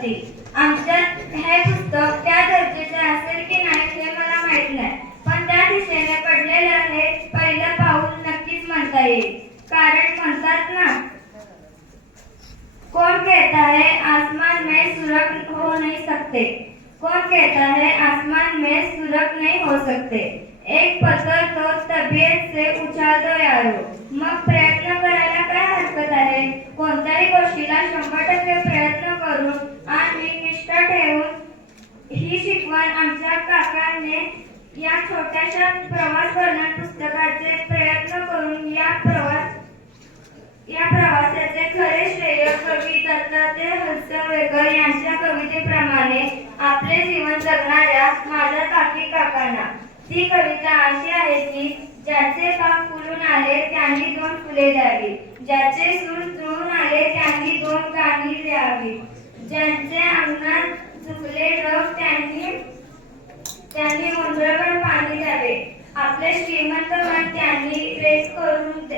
करतील. आमच्या हे पुस्तक त्या दर्जाचे असेल की नाही हे मला माहित नाही, पण त्या दिशेने पडलेलं हे पहिलं पाऊल नक्कीच म्हणता येईल. कारण म्हणतात ना, कौन कहता है आसमान में सुरख हो नहीं सकते, कौन कहता है आसमान में सुरख नहीं हो सकते. एक पत्थर तो तबियत से उछाल दो यारो. मग प्रयत्न करायला काय हरकत आहे. कोणत्याही गोष्टीला 100% प्रयत्न करून आणि निष्ठा ठेवून ही शिकवण आमच्या काकांनी या छोट्याशा प्रवास वर्णन पुस्तकाचे प्रयत्न करून या प्रवासाचे खरे श्रेय कवी दत्तात्रय हलसवेकर यांच्या कवितेप्रमाणे आपले जीवन जगणाऱ्या माझ्या काकी काकांना. ती कविता अशी आहे की, ज्याचे पाप फुलून आले त्यांनी 2 फुले द्यावी, ज्याचे सूर जुळून आले त्यांनी 2 गाणी द्यावी, ज्यांचे अंगणात झुकले ढग त्यांनी मुंबळभर पाणी द्यावे, आपले श्रीमंत मन त्यांनी रेस करून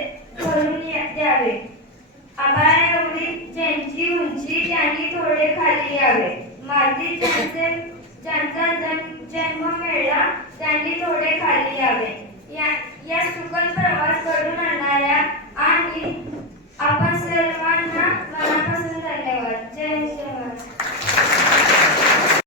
द्यावे, आभाळा एवढी ज्यांची उंची त्यांनी थोडे खाली यावे, मातीत ज्यांचा जन्म मिळाला त्यांनी थोडे खाली यावे.